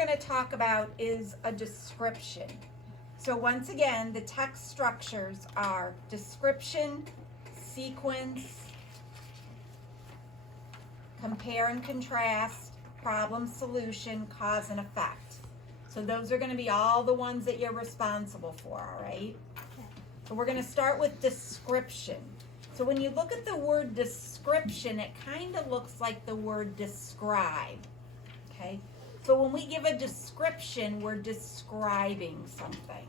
going to talk about is a description. So once again, the text structures are description, sequence, compare and contrast, problem solution, cause and effect. So those are going to be all the ones that you're responsible for, all right? So we're going to start with description. So when you look at the word description, it kind of looks like the word describe, okay? So when we give a description, we're describing something.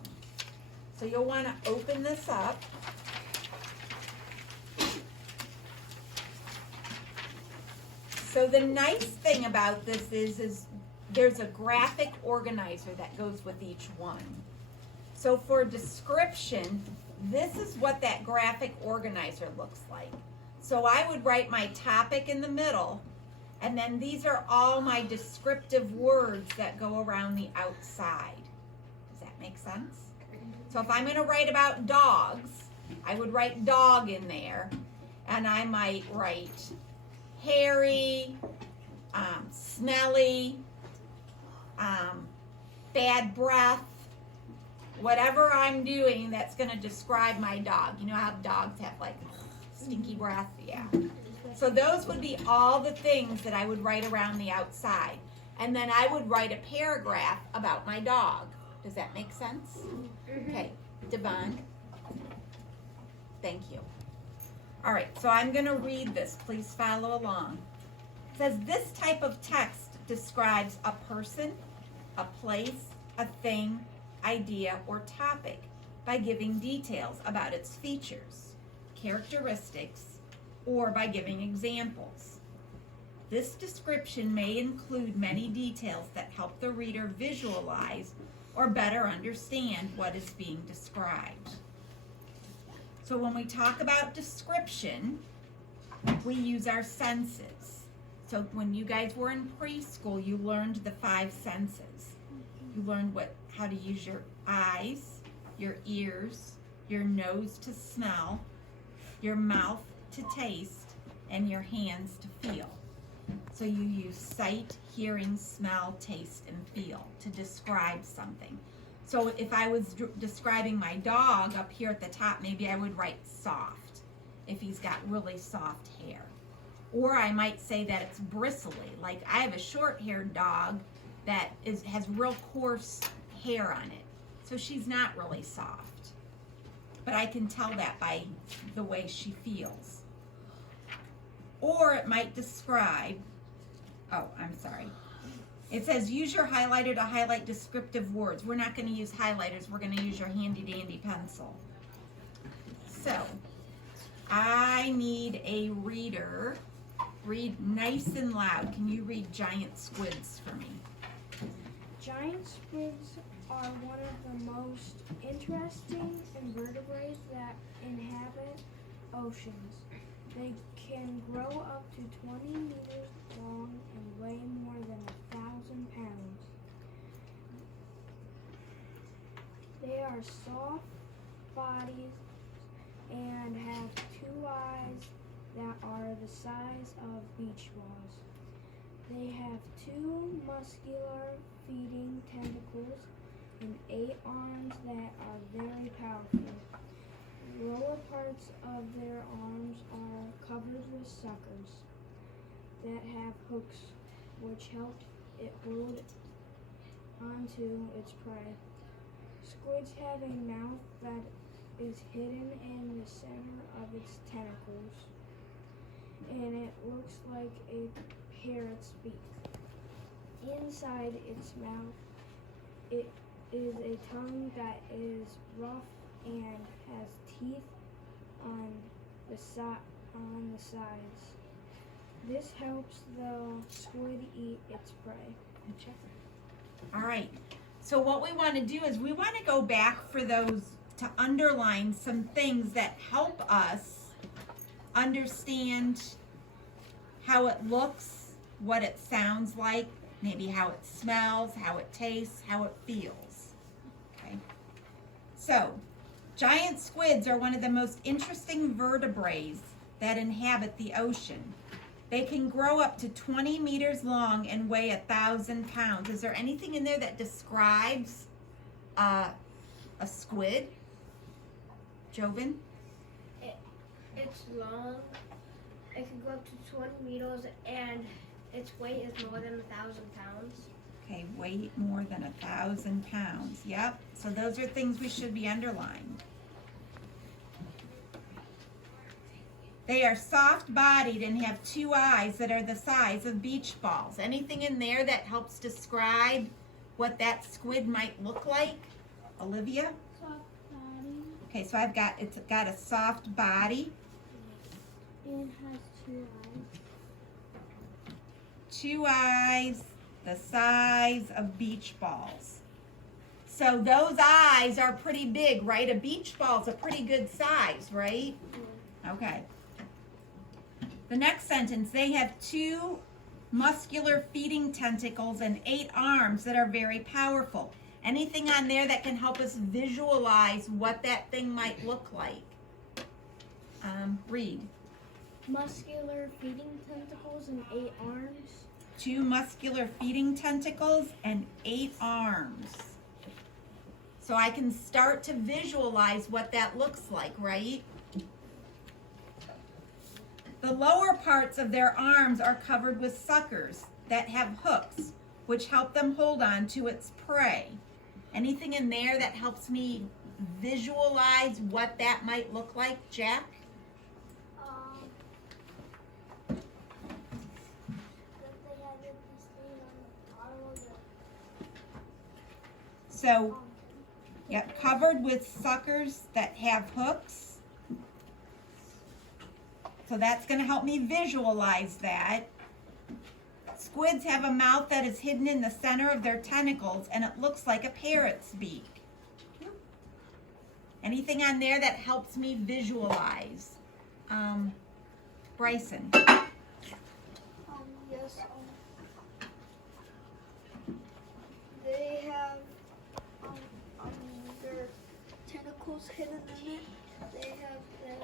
So you'll want to open this up. So the nice thing about this is there's a graphic organizer that goes with each one. So for description, this is what that graphic organizer looks like. So I would write my topic in the middle, and then these are all my descriptive words that go around the outside. Does that make sense? So if I'm going to write about dogs, I would write dog in there, and I might write hairy, smelly, bad breath, whatever I'm doing that's going to describe my dog. You know how dogs have like stinky breath? Yeah. So those would be all the things that I would write around the outside. And then I would write a paragraph about my dog. Does that make sense? Okay, Devon. Thank you. All right, so I'm going to read this. Please follow along. It says, this type of text describes a person, a place, a thing, idea, or topic by giving details about its features, characteristics, or by giving examples. This description may include many details that help the reader visualize or better understand what is being described. So when we talk about description, we use our senses. So when you guys were in preschool, you learned the 5 senses. You learned how to use your eyes, your ears, your nose to smell, your mouth to taste, and your hands to feel. So you use sight, hearing, smell, taste, and feel to describe something. So if I was describing my dog up here at the top, maybe I would write soft if he's got really soft hair. Or I might say that it's bristly. Like I have a short-haired dog that has real coarse hair on it. So she's not really soft. But I can tell that by the way she feels. Or it might describe, it says use your highlighter to highlight descriptive words. We're not going to use highlighters. We're going to use your handy dandy pencil. So I need a reader. Read nice and loud. Can you read giant squids for me? Giant squids are one of the most interesting invertebrates that inhabit oceans. They can grow up to 20 meters long and weigh more than 1,000 pounds. They are soft bodies and have 2 eyes that are the size of beach balls. They have 2 muscular feeding tentacles and 8 arms that are very powerful. The lower parts of their arms are covered with suckers that have hooks which help it hold onto its prey. Squids have a mouth that is hidden in the center of its tentacles, and it looks like a parrot's beak. Inside its mouth, it is a tongue that is rough and has teeth on the sides. This helps the squid eat its prey. All right. So what we want to do is we want to go back for those to underline some things that help us understand how it looks, what it sounds like, maybe how it smells, how it tastes, how it feels. Okay. So, giant squids are one of the most interesting vertebrates that inhabit the ocean. They can grow up to 20 meters long and weigh 1,000 pounds. Is there anything in there that describes a squid? Joven? It's long. It can go up to 20 meters, and its weight is more than 1,000 pounds. Okay, weight more than 1,000 pounds. Yep. So those are things we should be underlined. They are soft-bodied and have 2 eyes that are the size of beach balls. Anything in there that helps describe what that squid might look like? Olivia? Soft body. Okay, so it's got a soft body, It has 2 eyes. 2 eyes, the size of beach balls. So those eyes are pretty big, right? A beach ball's a pretty good size, right? Okay. The next sentence, they have 2 muscular feeding tentacles and 8 arms that are very powerful. Anything on there that can help us visualize what that thing might look like? Read. Muscular feeding tentacles and 8 arms. 2 muscular feeding tentacles and 8 arms. So I can start to visualize what that looks like, right? The lower parts of their arms are covered with suckers that have hooks, which help them hold on to its prey. Anything in there that helps me visualize what that might look like, Jack? So, yep, covered with suckers that have hooks. So that's going to help me visualize that. Squids have a mouth that is hidden in the center of their tentacles, and it looks like a parrot's beak. Anything on there that helps me visualize? Bryson. Yes. They have their tentacles hidden in it. They have their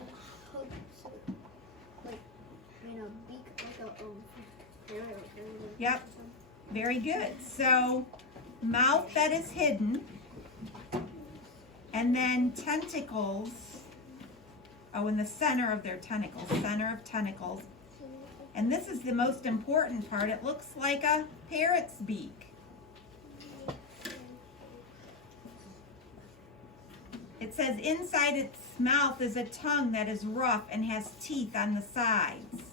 hooks, like in a beak, like a parrot. Yep. Very good. So, mouth that is hidden, and then tentacles. Oh, in the center of their tentacles, center of tentacles. And this is the most important part. It looks like a parrot's beak. It says inside its mouth is a tongue that is rough and has teeth on the sides.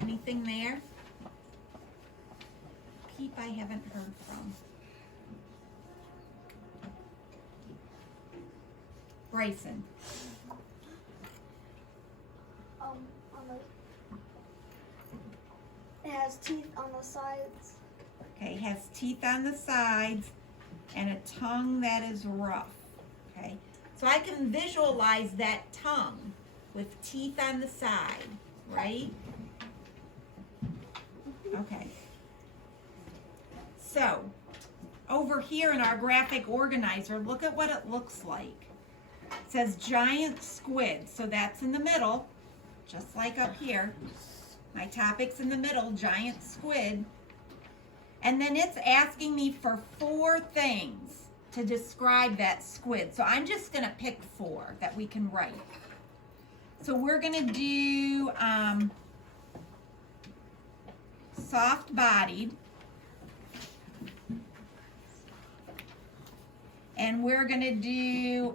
Anything there? Peep, I haven't heard from. Bryson. It has teeth on the sides. Okay, has teeth on the sides and a tongue that is rough. Okay, so I can visualize that tongue with teeth on the side, right? Okay. So, over here in our graphic organizer, look at what it looks like. It says giant squid, so that's in the middle, just like up here. My topic's in the middle, giant squid. And then it's asking me for 4 things to describe that squid. So I'm just going to pick 4 that we can write. So we're going to do soft-bodied. And we're going to do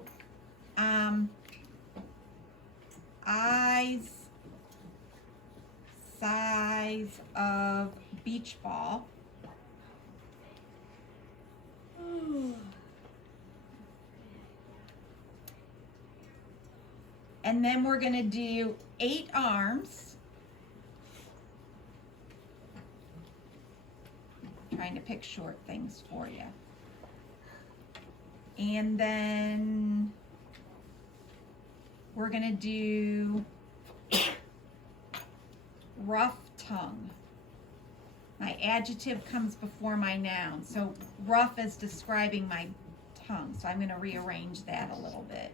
eyes size of beach ball. And then we're going to do 8 arms. Trying to pick short things for you. And then we're going to do rough tongue. My adjective comes before my noun. So rough is describing my tongue. So I'm going to rearrange that a little bit.